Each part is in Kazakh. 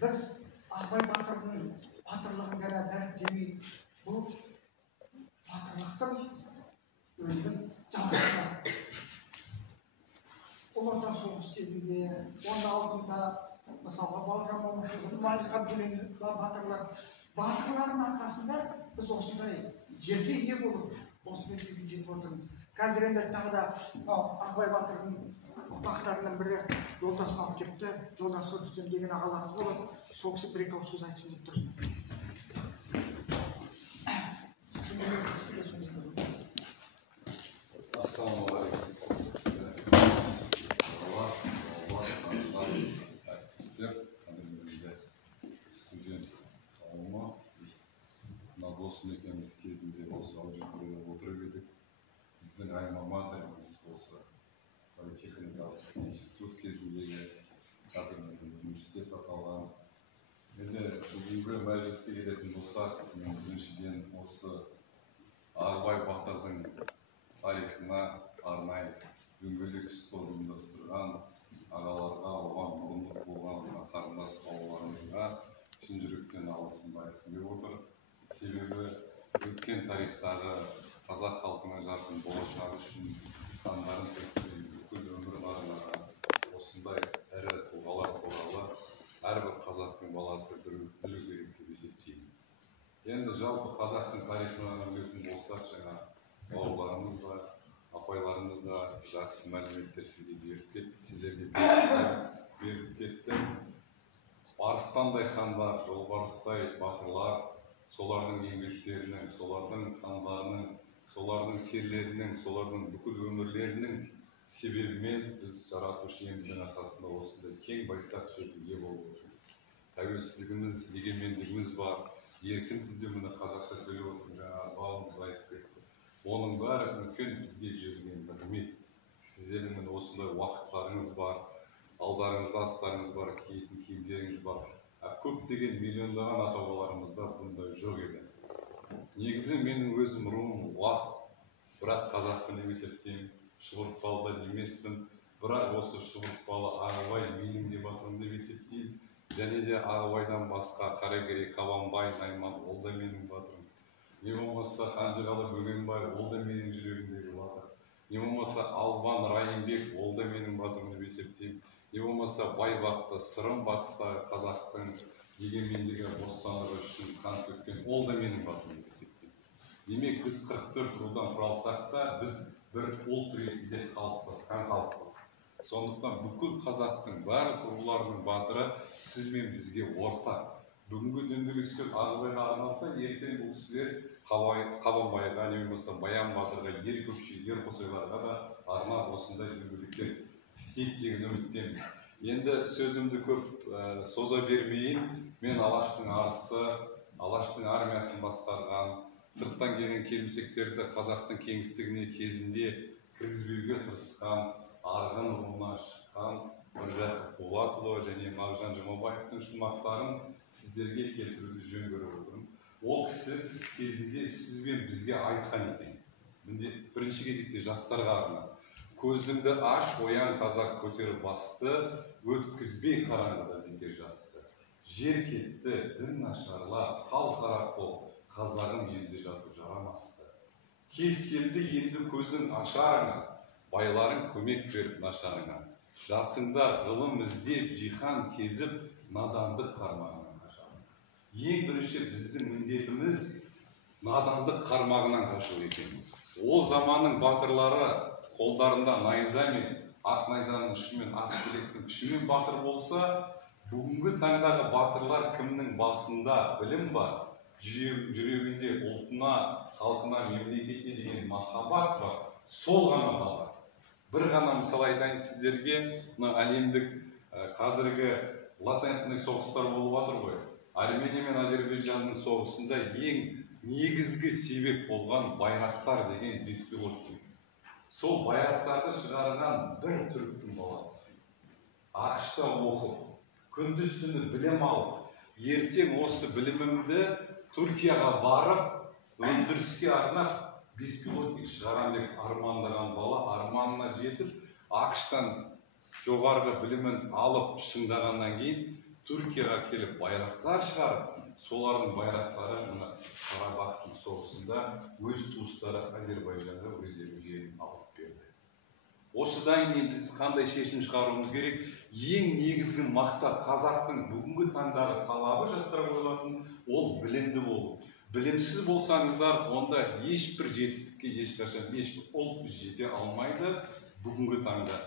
Biz Ақбай батырдың батырлығын ғана дәріптемей, бұл батырлықтың өзінің жалғасы. Ұлы Отан соғыс кезінде, оның алдында мысалға Бауыржан Момышұлы, Мәлік Ғабдуллин батырлардың арқасында біз осындай жерге ие болып, осындай жерге жетіп отырмыз. Қазір енді тағы да Ақбай батырдың ұрпақтарының бірі жолдасын алып кепті, жолдас Рүстем деген ағаларымыз болады, сол кісі бір-екі ауыз сөз айтсын деп тұрмын. Ассалаумағалейкум. Студент қауымы, мына досым екеуміз кезінде осы аудиторияда отырып едік. Біздің альма матеріміз осы политехникалық институт кезіндегі, қазір университет аталған. Енді бүгінгі мәжіліске келетін болсақ, мен біріншіден осы Ақбай батырдың тарихына арнайы дөңгелек үстел ұйымдастырған ағаларға, оған мұрындық болған қарындас бауырларымызға шын жүректен алғысымды айтқым келіп отыр. Себебі өткен тарихтағы қазақ халқының жарқын болашағы үшін қандарын төккен бүкіл өмірін арнаған осындай ірі тұлғалар туралы әрбір қазақтың баласы білу керек деп есептеймін. Енді жалпы қазақтың тарихына үңілетін болсақ, жаңа бауырларымыз да, апайларымыз да жақсы мәліметтер сіздерге беріп кетті. Барыстандай хандар, жолбарыстай батырлар, солардың еңбектерінің, солардың қандарының, солардың терлерінің, солардың бүкіл өмірлерінің себебімен біз жаратушы иеміздің арқасында осындай кең байтақ жерге ие болып отырмыз. Тәуелсіздігіміз, егемендігіміз бар, еркін тілде міне қазақша сөйлеп отырмыз, жаңа бауырымыз айтып кетті. Оның бәрі үлкен бізге жерген нығмет. Сіздердің осындай уақыттарыңыз бар, алдарыңызда астарыңыз бар, киетін киімдеріңіз бар. Көптеген миллиондаған ата-бабаларымызда бұндай жоқ еді. Негізі менің өзім руым уақ, бірақ қазақпын деп есептеймін, Шұбыртпалыдан емеспін, бірақ осы Шұбыртпалы Ағыбай менің де батырым деп есептеймін. Және де Ағыбайдан басқа Қаракерей, Қабанбай, Найман, ол да менің батырым. Не болмаса Қанжығалы Бөгенбай, ол да менің жүрегімдегі батыр. Не болмаса Албан Райымбек, ол да менің батырым деп есептеймін. Не болмаса Байбақты, Сырым батыстағы қазақтың егемендігі, бостандығы үшін қан төккен, ол да менің батырым деп есептеймін. Демек, біз 44 рудан құралсақ та, біз бір ұлт ретінде қалыптасқан халықпыз. Сондықтан бүкіл қазақтың барлық руларының батыры сіз бен бізге ортақ. Бүгінгі дөңгелек үстел Ағыбайға арналса, ертең бұл кісілер Қабанбайға, не болмаса Баян батырға, ер көкше, ер қосайларға да арнап осындай дөңгелектер істейді деген үміттемін. Енді сөзімді көп соза бермейін, мен Алаштың арысы, Алаштың армиясын басқарған, сырттан келген келімсектерді қазақтың кеңістігіне кезінде кіргізбеуге тырысқан, Арғын руынан шыққан Міржақып Дулатұлы және Мағжан Жұмабаевтың шумақтарын сіздерге келтіруді жөн көріп отырмын. Ол кісі кезінде сіз бен бізге айтқан екен. Бірінші кезекте жастарға арнап, көзіңді аш, оян қазақ көтеріп басты, өткізбей қараңғыда бекер жасты. Жер кетті, дін нашарлап, хал қарап бол, қазағым елде жату жарамасты. Кез келді енді көзің ашарыңа, байларың көмек беріп нашарыңа. Жасыңда ғылым іздеп, жихан кезіп, надандық қармағынан қашарыңа. Ең бірінші біздің міндетіміз надандық қармағынан қашу екен. Ол заманның батырлары қолдарында найза мен, ақ найзаның күшімен, ақ білектің күшімен батыр болса, бүгінгі таңдағы батырлар кімнің басында білім бар, жүрегінде ұлтына, халқына, мемлекетіне деген махаббат бар, сол ғана батыр. Бір ғана мысал айтайын сіздерге, әлемдік қазіргі латентный соғыстар болып жатыр ғой. Армения мен Азербайжанның соғысында ең негізгі себеп болған байрақтар деген беспилотник. Сол байрақтарды шығарған бір түріктің баласы. ақш-та оқып, күндіз-түні білім алып, ертең осы білімімді Түркияға барып, өндіріске арнап, беспилотник шығарам деп армандаған бала арманына жетіп, ақш-тан жоғарғы білімін алып шыңдағаннан кейін Түркияға келіп байрақтар шығарып, солардың байрақтары мына Қарабақтың соғысында өз туыстары Әзербайжанға өздерінің жерін алып берді. Осыдан кейін біз қандай шешім шығаруымыз керек? Ең негізгі мақсат қазақтың бүгінгі таңдағы талабы жастарға қойылатын ол білімді болу. Білімсіз болсаңыздар, онда ешбір жетістікке ешқашан ешбір ұлт жете алмайды бүгінгі таңда.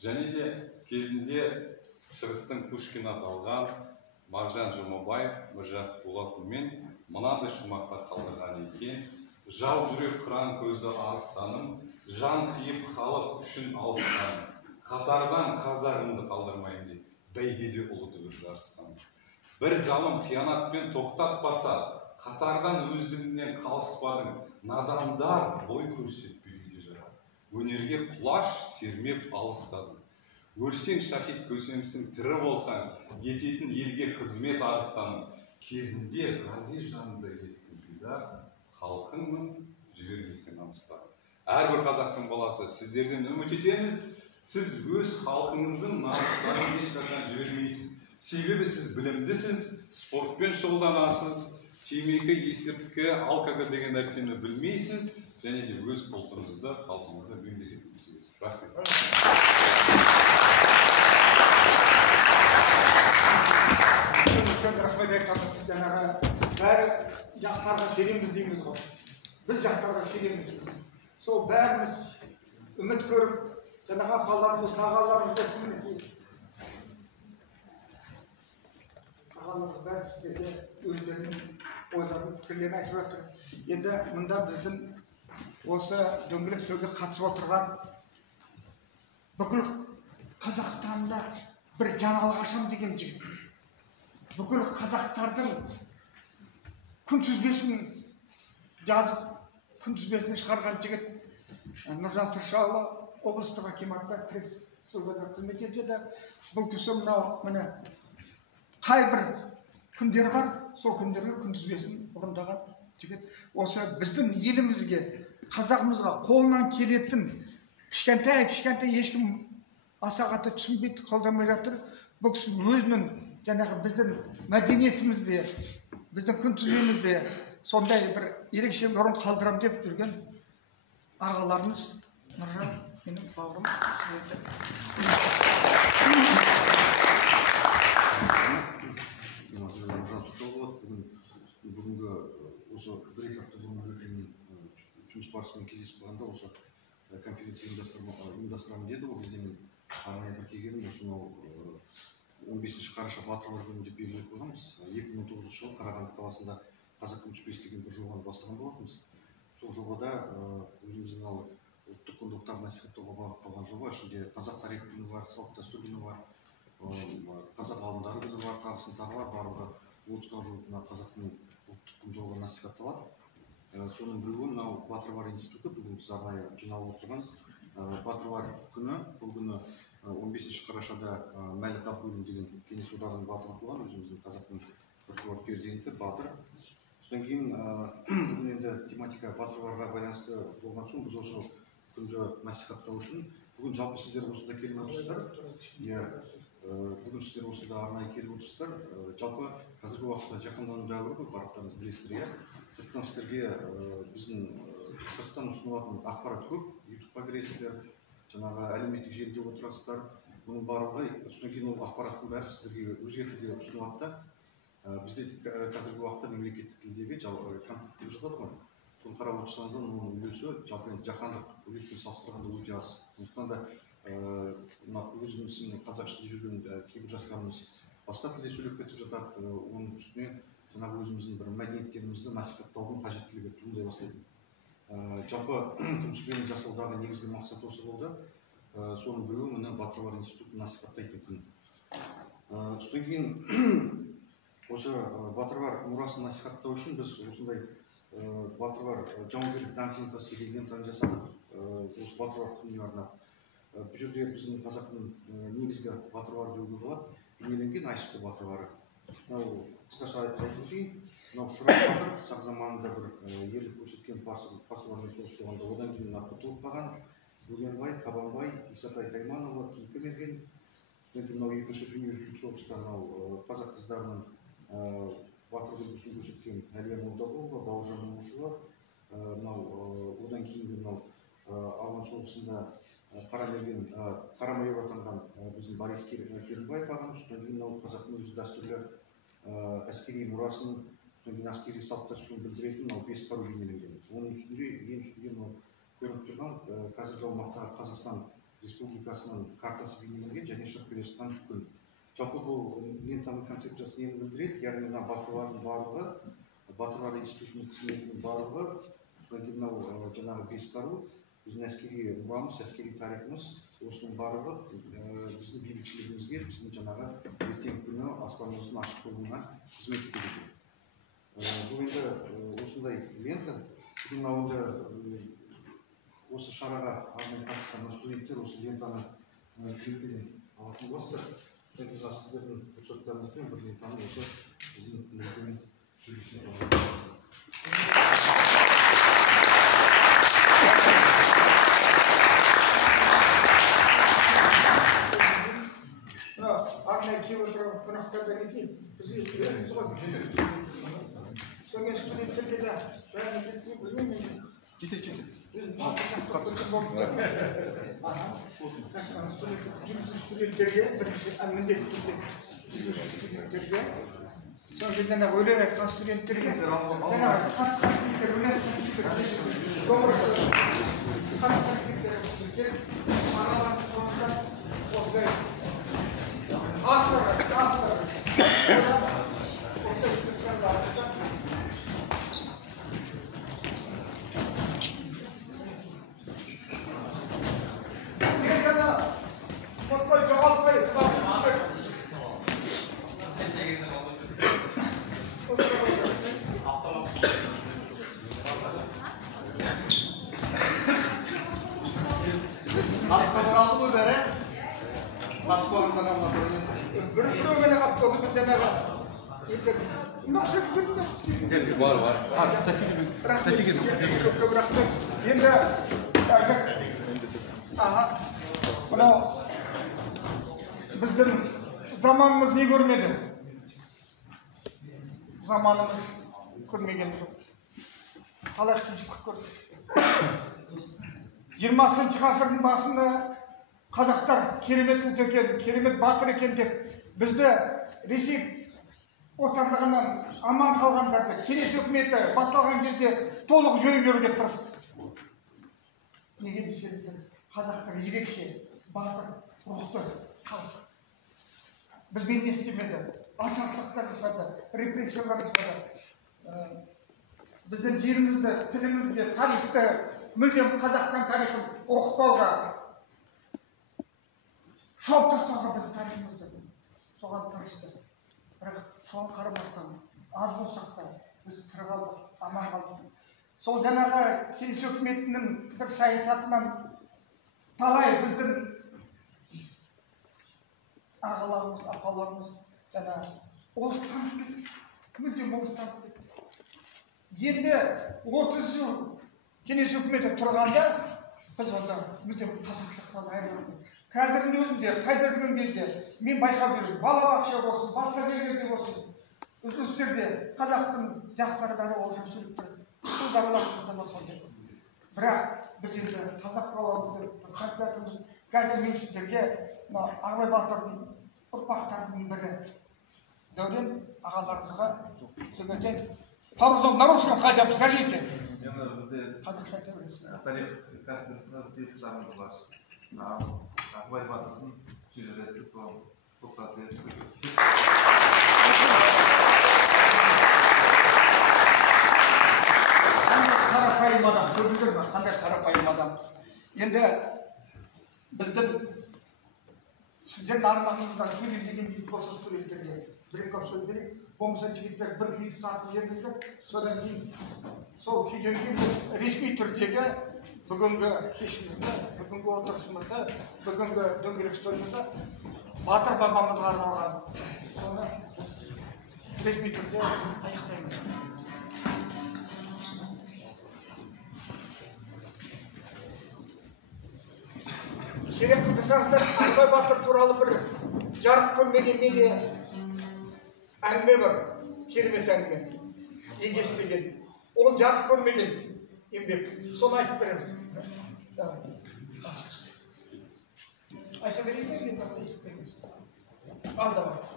Және де кезінде шығыстың Пушкин аталған Мағжан Жұмабаев Міржақып Дулатұлымен мынадай шумақта қалдырған екен: жау жүрек қыран көзді арыстаным, жан қиып халық үшін алыстаным, қатардан қазағымды қалдырмайын деп бәйгеде ұлыды бір жарысқан. Бір залым қиянатпен тоқтатпаса, қатардан өздігінен қалыспадың, надандар бой көрсетпеуге жарар. Өнерге құлаш сермеп алыстадың. Өлсең шахид көсемсің, тірі болсаң, ететін елге қызмет арыстаның. Кезінде ғази жанды еттің пида, халқыңның жібермеске намыста. Әрбір қазақтың баласы, сіздерден үміт етеміз, сіз өз халқыңыздың намыстарын ешқашан жібермейсіз. Себебі сіз білімдісіз, спортпен шұғылданасыз, темекі, есірткі, алкоголь деген нәрсені білмейсіз, және де өз ұлтыңызды, халқыңызды мемлекетке түсіресіз. Рахмет. Рахмет айтамыз. Жаңағы бәрі жастарға сенеміз дейміз ғой. Біз жастарға сенеміз. Сол бәріміз үміт көріп, жаңағы апаларымыз, ағаларымыз бәрі сіздерге өздерінің ойларын, пікірлерін айтып жатыр. Енді мұнда біздің осы дөңгелек үстелге қатысып отырған бүкіл Қазақстанда бір жаңалық ашам деген жігіт. Бүкіл қазақтардың күнтізбесін жазып, күнтізбесін шығарған жігіт Нұржан Сыршалы облыстық акиматта пресс-службада қызмет етеді. Бұл кісі мынау міне қай бір күндер бар, сол күндерге күнтізбесін орындаған жігіт. Осы біздің елімізге, қазағымызға қолынан келетін кішкентай ешкім аса қатты түсінбейді, қолдамай жатыр. Бұл кісі өзінің жаңағы біздің мәдениетімізде, біздің күнтізбемізде сондай бір ерекше орын қалдырам деп жүрген ағаларымыз Нұржан, менің бауырым. Бүгінгі осы бір-екі апта бұрын жұмыс барысымен кездесіп қалғанда осы конференция ұйымдастырамын деді. Ол кезде мен арнайы бір келгенім, осынау 15 қараша батырлар күні деп белгілеп қойғанбыз. 2019 жылы Қарағанды қаласында қазақ күнтізбесі деген бір жобаны бастаған болатынбыз. Сол жобада өзіміздің ұлттық құндылықтарды насихаттауға бағытталған жоба. Ішінде қазақ тарихы күні бар, салт дәстүр күні бар, қазақ ғалымдары күні бар, тағысын тағы бар. Барлығы 30-ға жуық қазақтың ұлттық құндылығы насихатталады. Соның біреуі мынау Батыр-бар институты, бүгін біз арнайы жиналып отырған Батыр-бар күні. Бұл күні 15 қарашада Мәлік Ғабдуллин деген кеңес одағының батыры туған, өзіміздің қазақтың бір перзенті батыр. Содан кейін бүгін енді тематика Батыр-барға байланысты болған соң біз осы күнді насихаттау үшін бүгін жалпы сіздер осында келіп отырсыздар. Бүгін сіздер осында арнайы келіп отырсыздар. Жалпы қазіргі уақытта жаһандану дәуірі ғой, барлықтарыңыз білесіздер. Сырттан сіздерге біздің сырттан ұсынылатын ақпарат көп. YouTube-ға кіресіздер, жаңағы әлеуметтік желіде отырасыздар. Бұның барлығы, содан кейін ол ақпараттың бәрі сіздерге өзге тілде ұсынылады да. Бізде қазіргі уақытта мемлекеттік тілдегі контент деп жатады ғой. Соны қарап отырсаңыздар, оның үлесі жалпы жаһандық үлеспен салыстырғанда өте аз. Сондықтан да өзіміздің қазақ ішінде жүрген кейбір жастарымыз басқа тілде сөйлеп кетіп жатады. Оның үстіне жаңағы өзіміздің бір мәдениеттерімізді насихаттаудың қажеттілігі туындай бастайды. Жалпы күнтізбені жасаудағы негізгі мақсат осы болды. Соның біреуі міне Батыр-бар институтын насихаттайтын күн. Содан кейін осы Батыр-бар мұрасын насихаттау үшін біз осындай Батыр-бар жауынгерлік даңқ лентасы деген лентаны жасадық. Осы Батыр-бар күніне арнап. Бұл жерде біздің қазақтың негізгі Батыр-бар деуге болады. Бейнеленген Айшықты Батыр-бары. Мынау қысқаша айтып өтейін. Мынау Шырақ батыр сақ заманында бір ерлік көрсеткен парсылармен соғыс болғанда, одан кейін атты толып қалған Бөгенбай, Қабанбай, Исатай Тайманұлы, Кейкі мерген. мынау екінші дүниежүзілік соғыста мынау қазақ қыздарының батыр үлгісін көрсеткен әлия молдағұлова, бауыржан момышұлы, мынау одан кейінгі мынау ауған соғысында қара майор атанған біздің Борис Керімбаев ағамыз, содан кейін мынау қазақтың өз дәстүрлі әскери мұрасын, содан кейін әскери салт дәстүрін білдіретін мынау 5 қару бейнеленген. Оның үстінде ең үстінде мынау көрініп тұрған қазіргі аумақтағы Қазақстан Республикасының картасы бейнеленген және шығып келе жатқан күн. Жалпы бұл лентаның концепциясы нені білдіреді? Яғни мына батырлардың барлығы, батырлар институтының қызметінің барлығы, содан кейін мынау жаңағы 5 қару, біздің әскери мұрамыз, әскери тарихымыз, осының барлығы біздің бейбітшілігімізге, біздің жаңағы ертеңгі күні аспанымыздың ашық болуына қызмет етеді. Бұл енді осындай лента, бүгін мынау осы шараға арнайы қатысқан студенттер осы лентаны келгеннен алатын болса, содан кейін сіздердің рұқсаттарыңызбен бір лентаны осы біздің үлкен арнайы келіп отырған қонақтардан кейін бізге студентіміз ғой. Сонымен студенттерге де бәріне жетсе білмеймін. Жетеді. Студенттерге бірінші міндетті түрде содан кейін өлең айтқан студенттерге қатысқан Енді біздің заманымыз не көрмеді? Заманымыз көрмеген жоқ. Қалай қиыншылық көрді? 20 ғасырдың басында қазақтар керемет ұлт екен, керемет батыр екен деп бізді Ресей отарлығынан аман қалғандарды кеңес үкіметі басталған кезде толық жойып жіберуге тырысты. Неге десеңіздер, қазақтар ерекше батыр, рухты халық. Бізбен не істемеді? Алшақтықтар жасады, репрессиялар жасады. Біздің жерімізді, тілімізді, тарихты, мүлдем қазақтан тарихын оқытпауға, шауып тастауға біздің тарихымызды соған тырысты. Бірақ соған қарамастан аз болсақ та біз тірі қалдық, аман қалдық. Сол жаңағы кеңес үкіметінің бір саясатынан талай біздің ағаларымыз, апаларымыз жаңағы орыстанып кетті. Мүлдем орыстанып кетті. Енді 30 жыл кеңес үкіметі тұрғанда біз онда мүлдем қазақшылықтан айырылдық. Қазірдің өзінде қайда жүрген кезде мен байқап жүрмін, балабақша болсын, басқа жерлерде болсын, үзілістерде қазақтың жастары бәрі орысша сөйлеп тұрады. Бұл араласында болса керек. Бірақ біз енді қазақ балаларымызды қасиетіміз қазір мен сіздерге Ағыбай батырдың ұрпақтарының бірі Дәурен ағаларымызға сөйлетейін. Пару слов на русском хотя бы скажите. Тарих кафедрасында бізде кітабымыз бар. Ағыбай батырдың шежіресі соған рұқсат етті. Қарапайым адам, көрдіңдер ме? Қандай қарапайым адам. Енді біздің сіздердің арманыңыздан сөйлеген дейді болса студенттерге бір-екі сөйлейік. Болмаса жігіттер бір күйді сатып жібердік, содан кейін сол күйден кейін ресми түрдегі бүгінгі шешімізді, бүгінгі отырысымызды, бүгінгі дөңгелек үстелімізді батыр бабамызға арналған соны ресми түрде аяқтаймыз. Керек қылсаңыздар Ағыбай батыр туралы бір жарық көрмеген неде әңгіме бар, керемет әңгіме. Егес деген. Ол жарық көрмеген еңбек. Соны айтып береміз. Айша берейін бе? Ал давай.